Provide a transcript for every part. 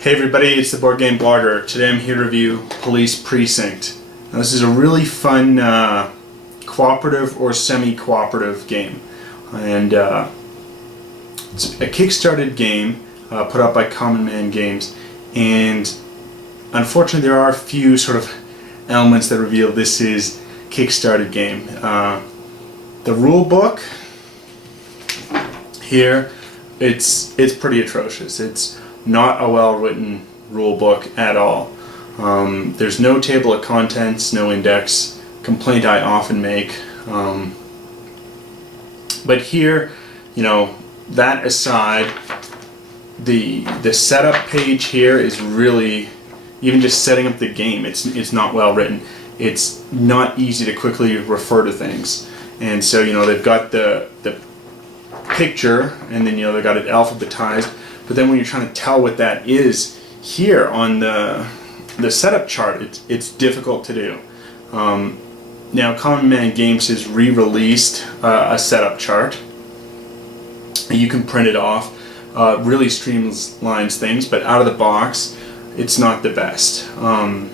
Hey everybody, it's the Board Game Blogger. Today I'm here to review Police Precinct. Now, this is a really fun cooperative or semi-cooperative game, and it's a kickstarted game put out by Common Man Games, and unfortunately there are a few sort of elements that reveal this is a kickstarted game. The rule book here, it's pretty atrocious. It's not a well-written rule book at all. There's no table of contents, no index, complaint I often make. But here, you know, that aside, the setup page here is really, even just setting up the game, it's not well written. It's not easy to quickly refer to things. And so, you know, they've got the picture, and then, you know, they've got it alphabetized. But then when you're trying to tell what that is here on the setup chart, it's difficult to do. Now, Common Man Games has re-released a setup chart. You can print it off. Really streamlines things, but out of the box, it's not the best. And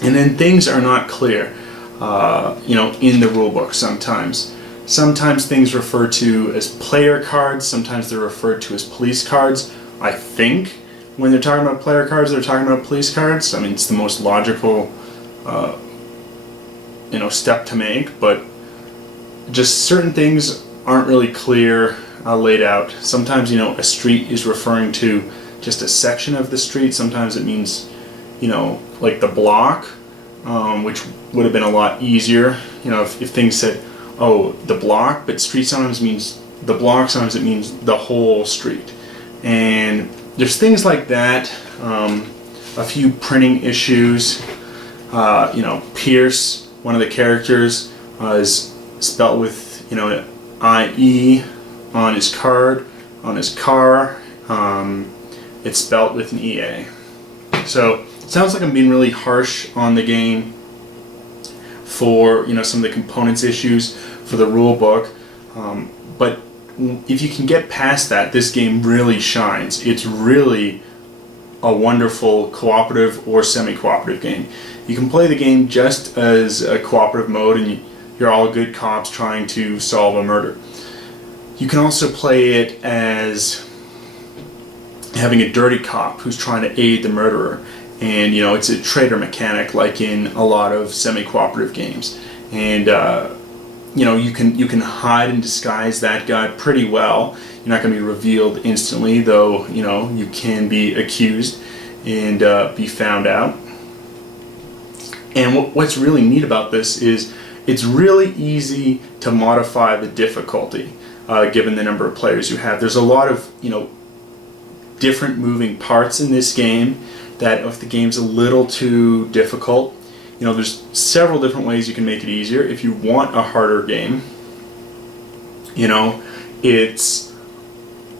then things are not clear, you know, in the rule book sometimes. Sometimes things refer to as player cards, sometimes they're referred to as police cards. I think when they're talking about player cards, they're talking about police cards. I mean, it's the most logical you know, step to make, but just certain things aren't really clear laid out. Sometimes, you know, a street is referring to just a section of the street. Sometimes it means, you know, like the block, which would have been a lot easier, you know, if things said, oh, the block, but street sometimes means the block, sometimes it means the whole street. And there's things like that, a few printing issues. You know, Pierce, one of the characters, is spelled with, you know, IE on his card, on his car. It's spelled with an EA. So it sounds like I'm being really harsh on the game for, you know, some of the components issues for the rule book, but if you can get past that, this game really shines. It's really a wonderful cooperative or semi-cooperative game. You can play the game just as a cooperative mode and you're all good cops trying to solve a murder. You can also play it as having a dirty cop who's trying to aid the murderer, and, you know, it's a traitor mechanic like in a lot of semi-cooperative games. And you know, you can hide and disguise that guy pretty well. You're not going to be revealed instantly, though, you know, you can be accused and be found out. And what's really neat about this is it's really easy to modify the difficulty given the number of players you have. There's a lot of, you know, different moving parts in this game that if the game's a little too difficult, you know, there's several different ways you can make it easier. If you want a harder game, you know, it's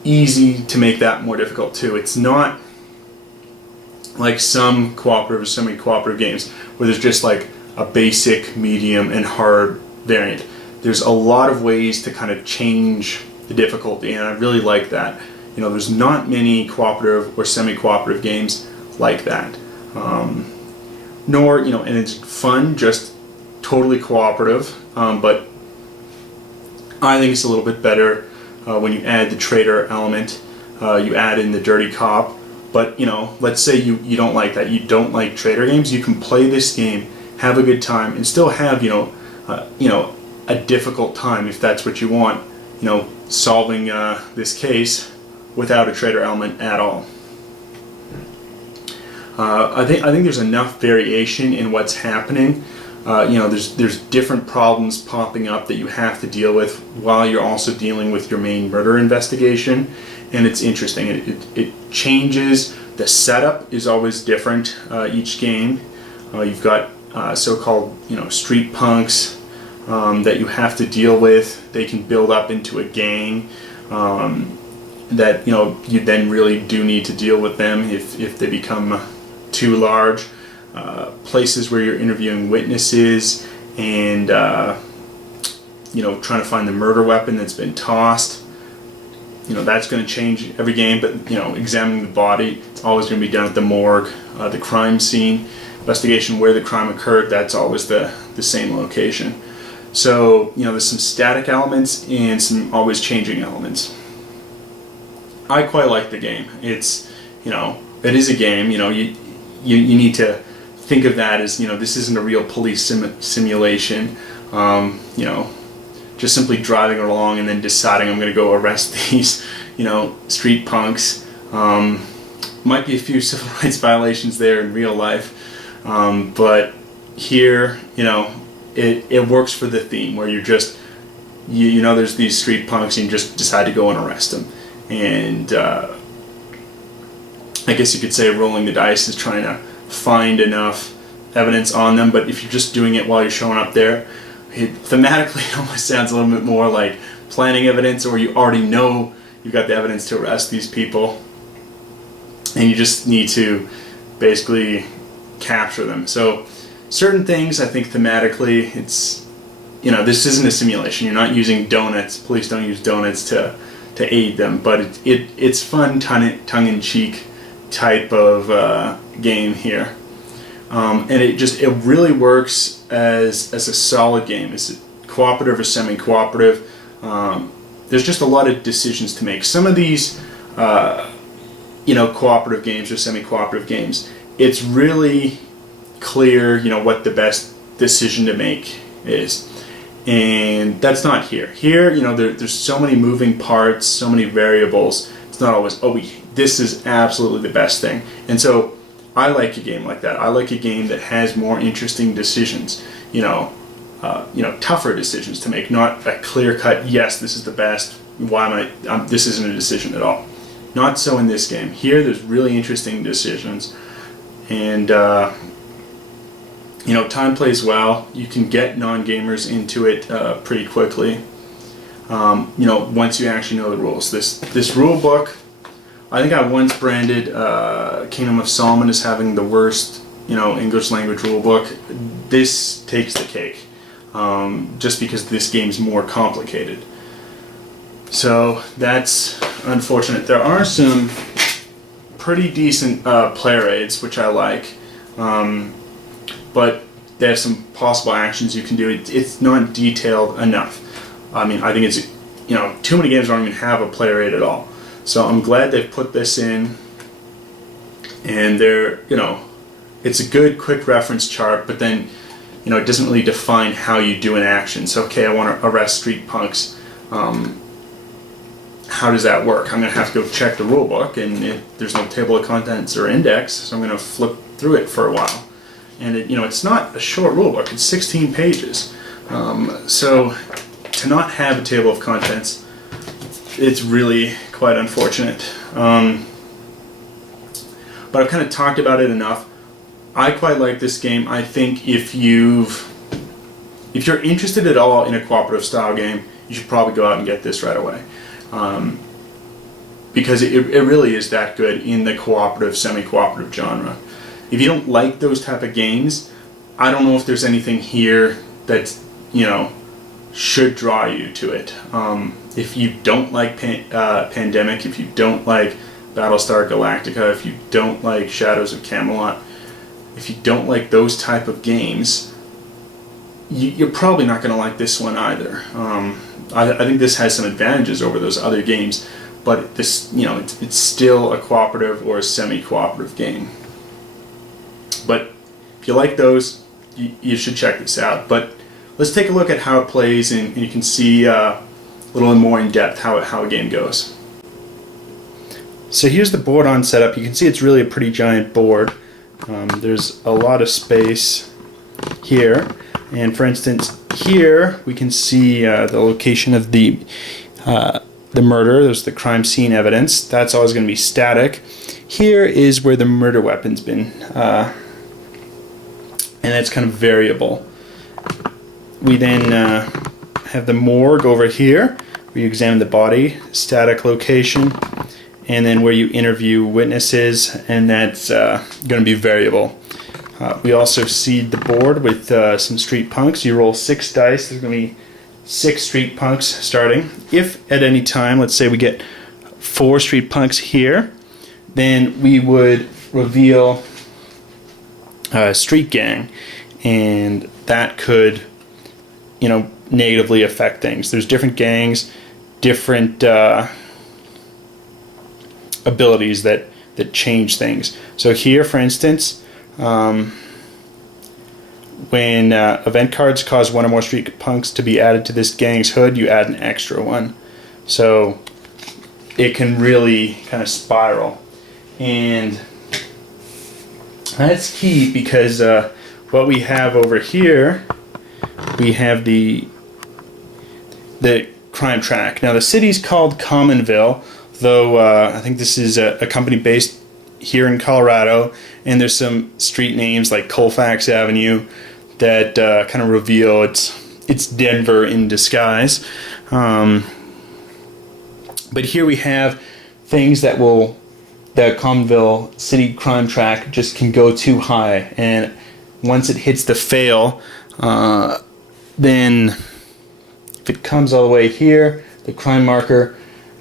easy to make that more difficult too. It's not like some cooperative or semi-cooperative games where there's just like a basic, medium, and hard variant. There's a lot of ways to kind of change the difficulty, and I really like that. You know, there's not many cooperative or semi-cooperative games like that. Nor, you know, and it's fun, just totally cooperative, but I think it's a little bit better when you add the traitor element, you add in the dirty cop. But, you know, let's say you don't like that, you don't like traitor games, you can play this game, have a good time, and still have, you know, a difficult time if that's what you want, you know, solving this case without a traitor element at all. I think there's enough variation in what's happening. You know, there's different problems popping up that you have to deal with while you're also dealing with your main murder investigation, and it's interesting. It changes. The setup is always different each game. You've got so-called, you know, street punks that you have to deal with. They can build up into a gang. That, you know, you then really do need to deal with them if they become too large. Places where you're interviewing witnesses and you know, trying to find the murder weapon that's been tossed. that's going to change every game, but examining the body, it's always going to be done at the morgue. The crime scene investigation, where the crime occurred, that's always the same location. So there's some static elements and some always changing elements. I quite like the game. It's it is a game. You need to think of that as this isn't a real police simulation. Just simply driving along and then deciding I'm going to go arrest these, street punks. Might be a few civil rights violations there in real life, but here, it works for the theme where you're just, there's these street punks and you just decide to go and arrest them. And I guess you could say rolling the dice is trying to find enough evidence on them, but if you're just doing it while you're showing up there, thematically it almost sounds a little bit more like planning evidence, or you already know you've got the evidence to arrest these people and you just need to basically capture them. So certain things, I think thematically, it's this isn't a simulation. You're not using donuts. Police don't use donuts to aid them, but it's fun, tongue-in-cheek type of game here. And it really works as a solid game. Is it cooperative or semi-cooperative? There's just a lot of decisions to make. Some of these cooperative games or semi-cooperative games, it's really clear what the best decision to make is, and that's not here. Here there's so many moving parts, so many variables. It's not always this is absolutely the best thing. And so I like a game like that. I like a game that has more interesting decisions, tougher decisions to make, not a clear-cut, yes, this is the best, why am I, this isn't a decision at all. Not so in this game. Here there's really interesting decisions, and time plays well. You can get non-gamers into it pretty quickly, once you actually know the rules. This rule book, I think I once branded Kingdom of Solomon as having the worst, English language rule book. This takes the cake, just because this game's more complicated. So that's unfortunate. There are some pretty decent player aids, which I like, but there's some possible actions you can do. It's not detailed enough. I think it's, too many games don't even have a player aid at all. So I'm glad they've put this in, and it's a good quick reference chart, but then, it doesn't really define how you do an action. So, okay, I want to arrest street punks. How does that work? I'm going to have to go check the rule book, and there's no table of contents or index, so I'm going to flip through it for a while. And it's not a short rule book, it's 16 pages. So to not have a table of contents, it's really quite unfortunate. But I've kind of talked about it enough. I quite like this game. I think if you're interested at all in a cooperative style game, you should probably go out and get this right away. Because it really is that good in the cooperative, semi-cooperative genre. If you don't like those type of games, I don't know if there's anything here that should draw you to it. If you don't like Pandemic, if you don't like Battlestar Galactica, if you don't like Shadows of Camelot, if you don't like those type of games, you're probably not going to like this one either. I think this has some advantages over those other games, but this, it's still a cooperative or a semi-cooperative game. But if you like those, you should check this out. But let's take a look at how it plays, and you can see a little more in depth how a game goes. So here's the board on setup. You can see it's really a pretty giant board. There's a lot of space here, and for instance here we can see the location of the murder. There's the crime scene evidence. That's always going to be static. Here is where the murder weapon's been, and that's kind of variable. We then have the morgue over here, where you examine the body, static location, and then where you interview witnesses, and that's going to be variable. We also seed the board with some street punks. You roll 6 dice. There's going to be 6 street punks starting. If at any time, let's say we get 4 street punks here, then we would reveal a street gang, and that could, you know, negatively affect things. There's different gangs, different abilities that change things. So here, for instance, when event cards cause one or more street punks to be added to this gang's hood, you add an extra one. So it can really kind of spiral. And that's key because what we have over here, we have the crime track. Now the city's called Commonville, though I think this is a company based here in Colorado, and there's some street names like Colfax Avenue that kind of reveal it's Denver in disguise. But here we have things that the Commonville city crime track just can go too high, and once it hits the fail, then if it comes all the way here, the crime marker,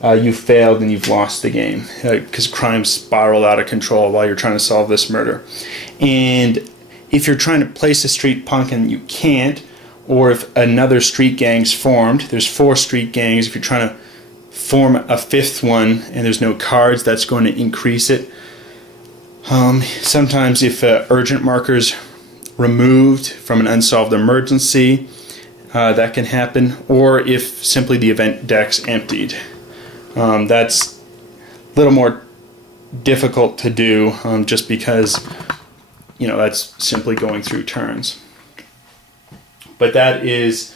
you failed and you've lost the game because crime spiraled out of control while you're trying to solve this murder. And if you're trying to place a street punk and you can't, or if another street gang's formed, there's 4 street gangs, if you're trying to form a 5th one and there's no cards, that's going to increase it. Sometimes if urgent markers removed from an unsolved emergency, that can happen, or if simply the event deck's emptied. That's a little more difficult to do just because, you know, that's simply going through turns. But that is,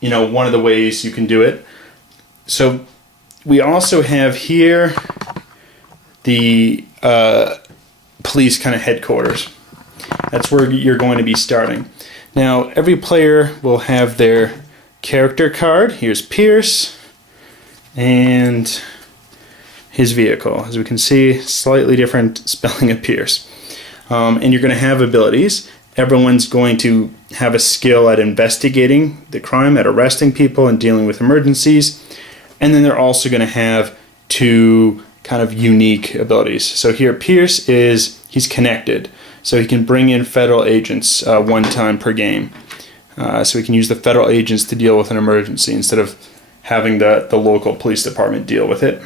you know, one of the ways you can do it. So we also have here the police kind of headquarters. That's where you're going to be starting. Now, every player will have their character card. Here's Pierce and his vehicle. As we can see, slightly different spelling of Pierce. And you're going to have abilities. Everyone's going to have a skill at investigating the crime, at arresting people and dealing with emergencies. And then they're also going to have 2 kind of unique abilities. So here Pierce he's connected. So he can bring in federal agents 1 time per game. So he can use the federal agents to deal with an emergency instead of having the local police department deal with it.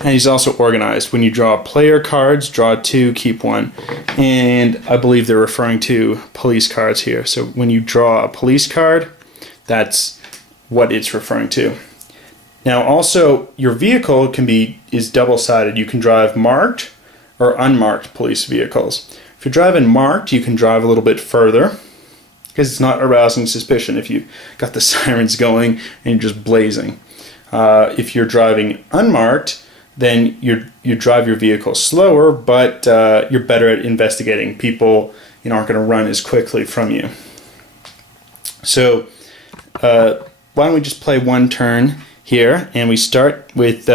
And he's also organized. When you draw player cards, draw 2, keep 1. And I believe they're referring to police cards here. So when you draw a police card, that's what it's referring to. Now also, your vehicle is double-sided. You can drive marked or unmarked police vehicles. If you're driving marked, you can drive a little bit further because it's not arousing suspicion if you got the sirens going and you're just blazing. If you're driving unmarked, then you drive your vehicle slower, but you're better at investigating. People, you know, aren't going to run as quickly from you. So why don't we just play 1 turn here, and we start with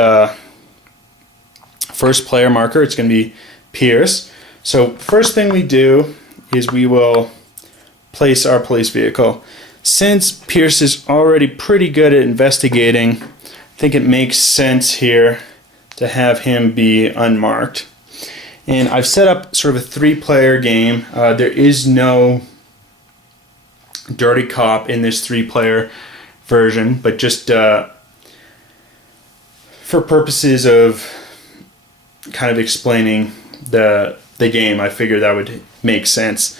first player marker. It's going to be Pierce. So first thing we do is we will place our police vehicle. Since Pierce is already pretty good at investigating, I think it makes sense here to have him be unmarked. And I've set up sort of a 3-player game. There is no dirty cop in this 3-player version, but just for purposes of kind of explaining the game, I figured that would make sense.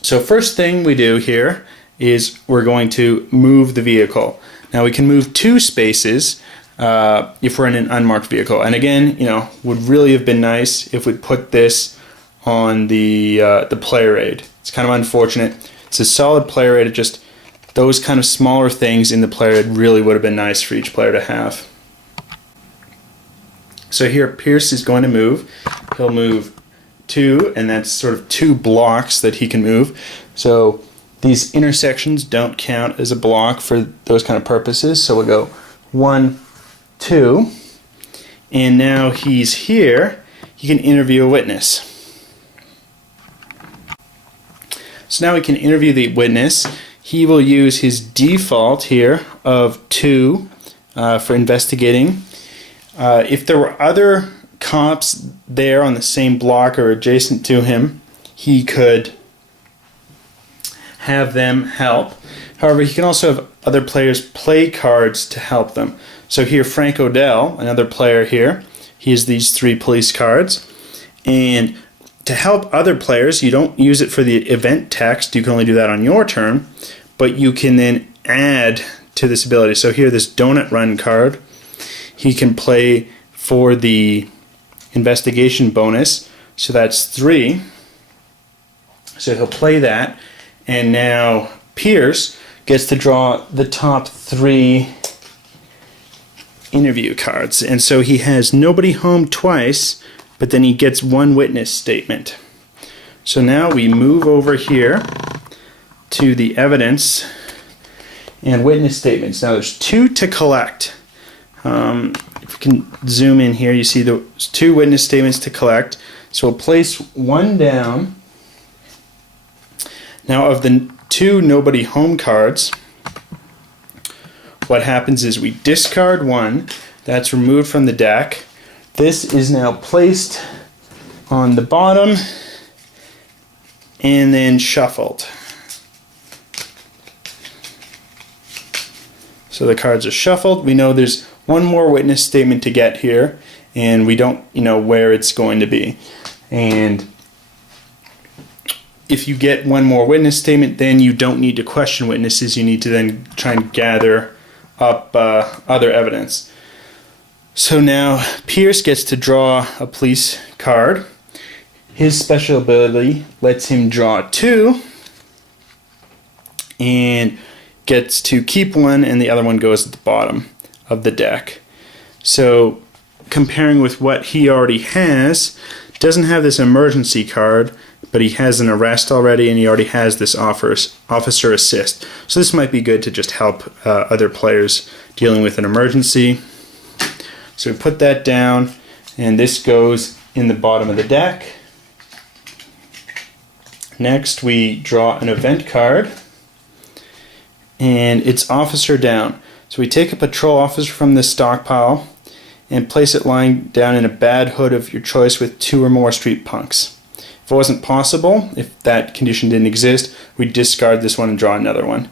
So first thing we do here is we're going to move the vehicle. Now we can move 2 spaces if we're in an unmarked vehicle. And again, you know, would really have been nice if we'd put this on the player aid. It's kind of unfortunate. It's a solid player aid. It just, those kind of smaller things in the player aid really would have been nice for each player to have. So here Pierce is going to move. He'll move 2, and that's sort of 2 blocks that he can move. So these intersections don't count as a block for those kind of purposes. So we'll go 1, 2, and now he's here. He can interview a witness. So now we can interview the witness. He will use his default here of 2 for investigating. If there were other cops there on the same block or adjacent to him, he could have them help. However, he can also have other players play cards to help them. So here, Frank Odell, another player here, he has these 3 police cards. And to help other players, you don't use it for the event text. You can only do that on your turn. But you can then add to this ability. So here, this Donut Run card, he can play for the investigation bonus. So that's 3. So he'll play that. And now Pierce gets to draw the top 3 interview cards. And so he has nobody home twice, but then he gets 1 witness statement. So now we move over here to the evidence and witness statements. Now there's 2 to collect. If we can zoom in here, you see there's 2 witness statements to collect. So we'll place 1 down. Now of the 2 nobody home cards, what happens is we discard 1, that's removed from the deck. This is now placed on the bottom and then shuffled. So the cards are shuffled. We know there's 1 more witness statement to get here, and we don't know where it's going to be. And if you get 1 more witness statement, then you don't need to question witnesses. You need to then try and gather up other evidence. So now Pierce gets to draw a police card. His special ability lets him draw 2 and gets to keep 1, and the other one goes at the bottom of the deck. So comparing with what he already has, doesn't have this emergency card, but he has an arrest already, and he already has this officer assist. So this might be good to just help other players dealing with an emergency. So we put that down, and this goes in the bottom of the deck. Next, we draw an event card, and it's officer down. So we take a patrol officer from this stockpile and place it lying down in a bad hood of your choice with 2 or more street punks. If it wasn't possible, if that condition didn't exist, we'd discard this one and draw another one.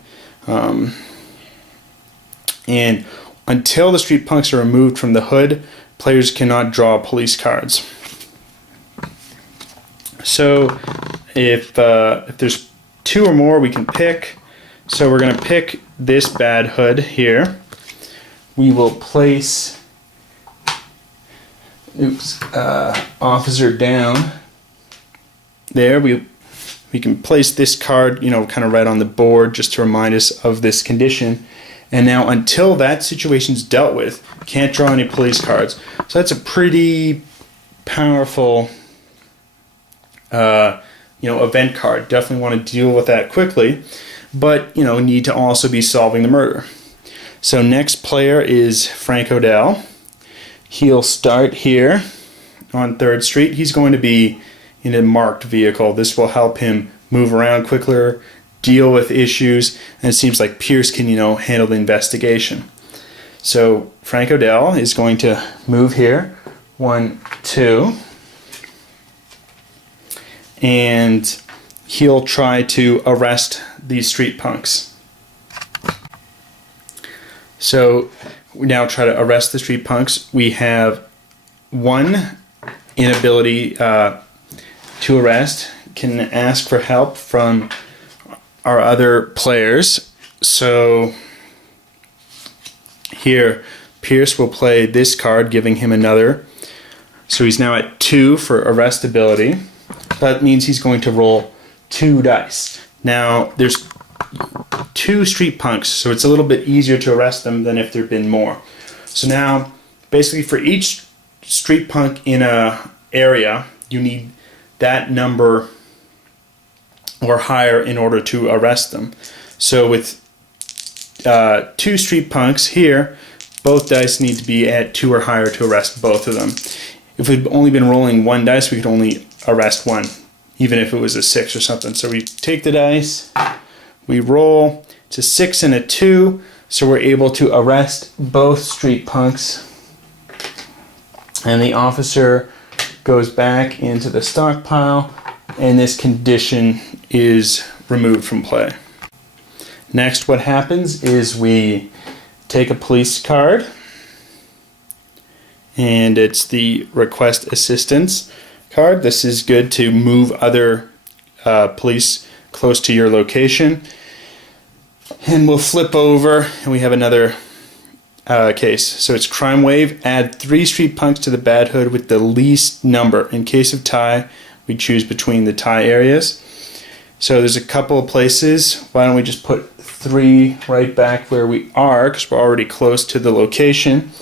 And until the street punks are removed from the hood, players cannot draw police cards. So if there's 2 or more, we can pick. So we're going to pick this bad hood here. We will place officer down. There, we can place this card, kind of right on the board just to remind us of this condition. And now, until that situation's dealt with, can't draw any police cards. So that's a pretty powerful, event card. Definitely want to deal with that quickly, but need to also be solving the murder. So next player is Frank Odell. He'll start here on 3rd Street. He's going to be in a marked vehicle. This will help him move around quicker, deal with issues, and it seems like Pierce can, handle the investigation. So Frank Odell is going to move here, 1, 2, and he'll try to arrest these street punks. So we now try to arrest the street punks. We have 1 inability to arrest, can ask for help from our other players. So here, Pierce will play this card, giving him another. So he's now at 2 for arrest ability. That means he's going to roll 2 dice. Now, there's 2 street punks, so it's a little bit easier to arrest them than if there had been more. So now, basically for each street punk in a area, you need that number or higher in order to arrest them. So with 2 street punks here, both dice need to be at 2 or higher to arrest both of them. If we'd only been rolling 1 dice, we could only arrest 1, even if it was a 6 or something. So we take the dice, we roll. It's a 6 and a 2. So we're able to arrest both street punks, and the officer goes back into the stockpile, and this condition is removed from play. Next, what happens is we take a police card, and it's the request assistance card. This is good to move other police close to your location. And we'll flip over, and we have another case. So it's crime wave. Add 3 street punks to the bad hood with the least number. In case of tie, we choose between the tie areas. So there's a couple of places. Why don't we just put 3 right back where we are, because we're already close to the location.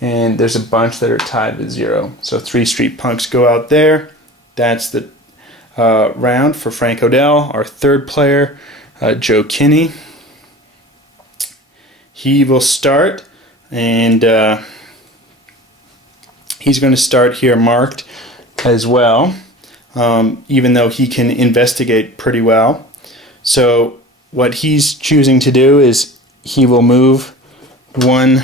And there's a bunch that are tied with 0. So 3 street punks go out there. That's the round for Frank Odell. Our third player, Joe Kinney. He will start, and he's going to start here marked as well, even though he can investigate pretty well. So what he's choosing to do is he will move 1,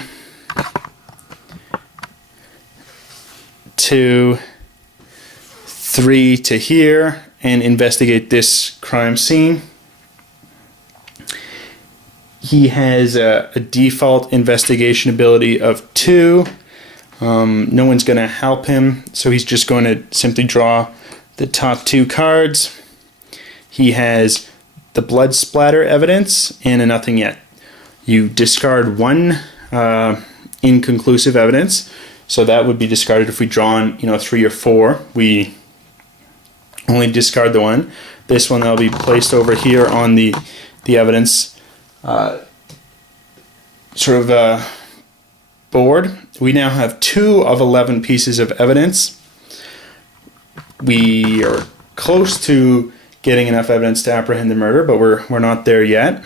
2, 3 to here and investigate this crime scene. He has a default investigation ability of 2. No one's going to help him, so he's just going to simply draw the top 2 cards. He has the blood splatter evidence and a nothing yet. You discard 1 inconclusive evidence, so that would be discarded if we draw on 3 or 4. We only discard the 1. This one that'll be placed over here on the evidence board. We now have 2 of 11 pieces of evidence. We are close to getting enough evidence to apprehend the murder, but we're not there yet.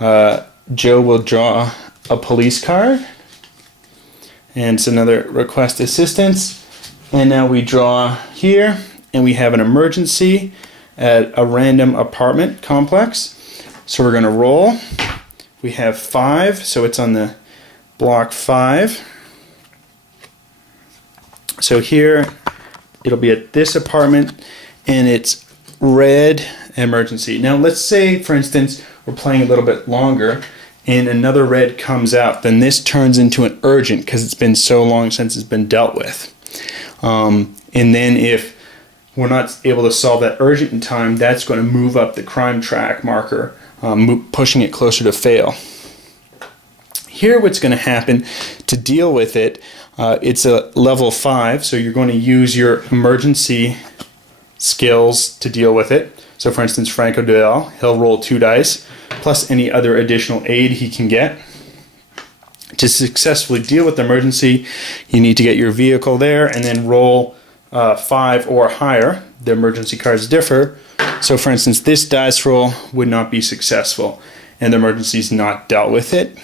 Joe will draw a police card, and it's another request assistance. And now we draw here, and we have an emergency at a random apartment complex. So we're going to roll. We have 5, so it's on the block 5. So here it'll be at this apartment, and it's red emergency. Now let's say, for instance, we're playing a little bit longer and another red comes out. Then this turns into an urgent because it's been so long since it's been dealt with. And then if we're not able to solve that urgent in time, that's going to move up the crime track marker, pushing it closer to fail. Here what's going to happen to deal with it, it's a level 5, so you're going to use your emergency skills to deal with it. So for instance, Frank Odell, he'll roll 2 dice, plus any other additional aid he can get. To successfully deal with the emergency, you need to get your vehicle there and then roll 5 or higher. The emergency cards differ. So for instance, this dice roll would not be successful and the emergency is not dealt with it.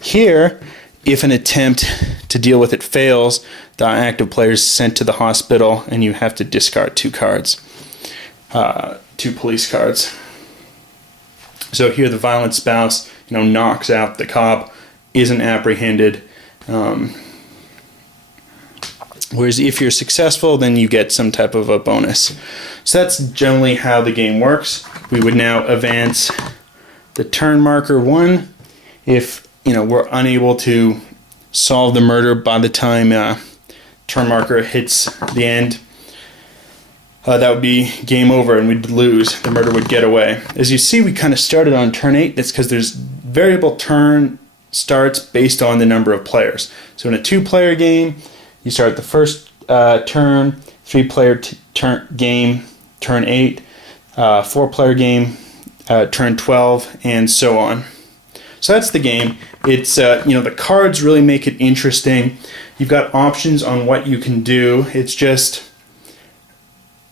Here, if an attempt to deal with it fails, the active player is sent to the hospital and you have to discard 2 cards, 2 police cards. So here the violent spouse, knocks out the cop, isn't apprehended. Whereas if you're successful, then you get some type of a bonus. So that's generally how the game works. We would now advance the turn marker 1. If we're unable to solve the murder by the time turn marker hits the end, that would be game over and we'd lose. The murder would get away. As you see, we kind of started on turn 8. That's because there's variable turn starts based on the number of players. So in a 2-player game, you start the first turn, 3-player game, turn 8, 4-player game, turn 12, and so on. So that's the game. It's the cards really make it interesting. You've got options on what you can do. It's just,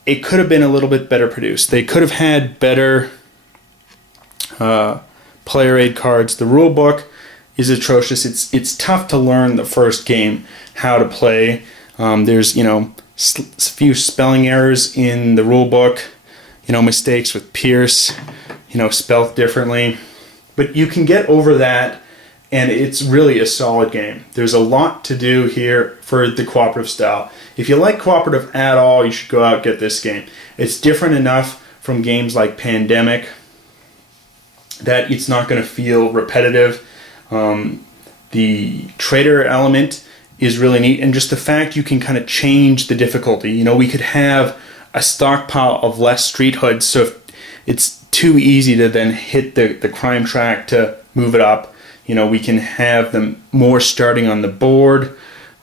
it could have been a little bit better produced. They could have had better player aid cards. The rule book is atrocious. It's tough to learn the first game how to play. There's a few spelling errors in the rule book. Mistakes with Pierce. Spelled differently. But you can get over that, and it's really a solid game. There's a lot to do here for the cooperative style. If you like cooperative at all, you should go out and get this game. It's different enough from games like Pandemic that it's not going to feel repetitive. The trader element is really neat, and just the fact you can kind of change the difficulty. You know, we could have a stockpile of less street hoods, so if it's too easy to then hit the crime track to move it up, you know, we can have them more starting on the board.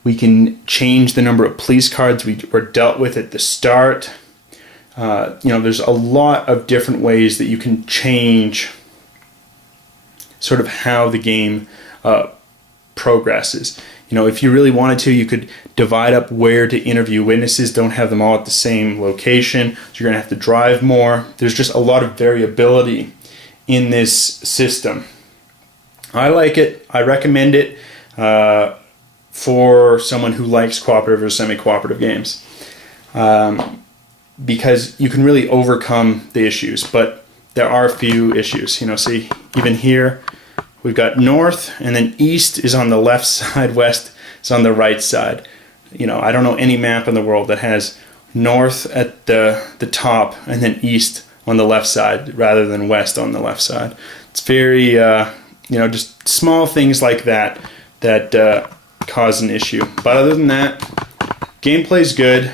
We can change the number of police cards we were dealt with at the start. You know, there's a lot of different ways that you can change sort of how the game progresses. You know, if you really wanted to, you could divide up where to interview witnesses. Don't have them all at the same location, so you're going to have to drive more. There's just a lot of variability in this system. I like it. I recommend it for someone who likes cooperative or semi-cooperative games, because you can really overcome the issues. But there are a few issues. You know, see, even here, we've got north, and then east is on the left side, west is on the right side. You know, I don't know any map in the world that has north at the top and then east on the left side rather than west on the left side. It's very, you know, just small things like that that cause an issue. But other than that, gameplay's good.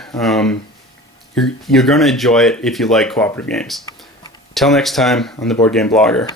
You're going to enjoy it if you like cooperative games. Till next time on the Board Game Blogger.